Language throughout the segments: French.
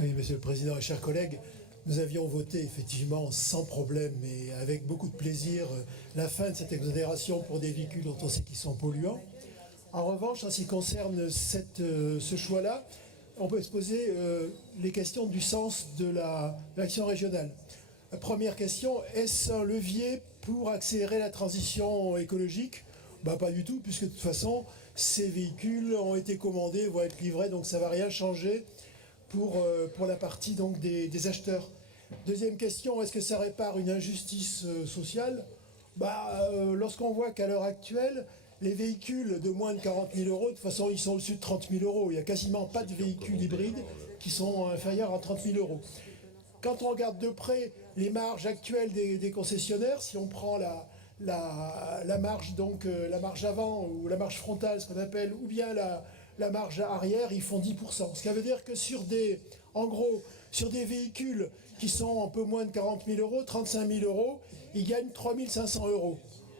Oui, Monsieur le Président et chers collègues, nous avions voté effectivement sans problème et avec beaucoup de plaisir la fin de cette exonération pour des véhicules dont on sait qu'ils sont polluants. En revanche, en ce qui concerne ce choix-là, on peut se poser les questions du sens de l'action régionale. La première question, est-ce un levier pour accélérer la transition écologique ? Pas du tout, puisque de toute façon, ces véhicules ont été commandés, vont être livrés, donc ça ne va rien changer pour la partie donc, des acheteurs. Deuxième question, est-ce que ça répare une injustice sociale ? Lorsqu'on voit qu'à l'heure actuelle, les véhicules de moins de 40 000 euros, de toute façon, ils sont au-dessus de 30 000 euros. Il n'y a quasiment pas de véhicules hybrides qui sont inférieurs à 30 000 euros. Quand on regarde de près les marges actuelles des concessionnaires, si on prend la marge, donc la marge avant ou la marge frontale, ce qu'on appelle, ou bien la marge arrière, ils font 10%. Ce qui veut dire que en gros, sur des véhicules qui sont un peu moins de 40 000 euros, 35 000 euros, ils gagnent 3 500 euros.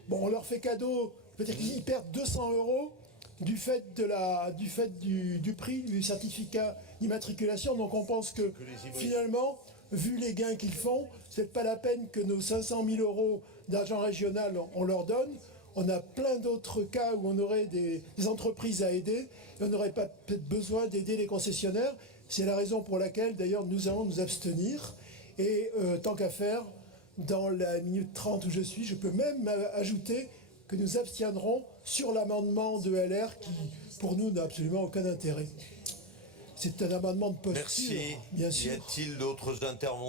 Bon, on leur fait cadeau, peut-être qu'ils perdent 200 euros du fait du prix du certificat d'immatriculation. Donc on pense que finalement, vu les gains qu'ils font, c'est pas la peine que nos 500 000 euros d'argent régional, on leur donne. On a plein d'autres cas où on aurait des entreprises à aider et on n'aurait pas peut-être besoin d'aider les concessionnaires. C'est la raison pour laquelle, d'ailleurs, nous allons nous abstenir. Et tant qu'à faire, dans la minute 30 où je suis, je peux même ajouter que nous abstiendrons sur l'amendement de LR qui, pour nous, n'a absolument aucun intérêt. C'est un amendement de posture, Merci. bien sûr. Y a-t-il d'autres interventions ?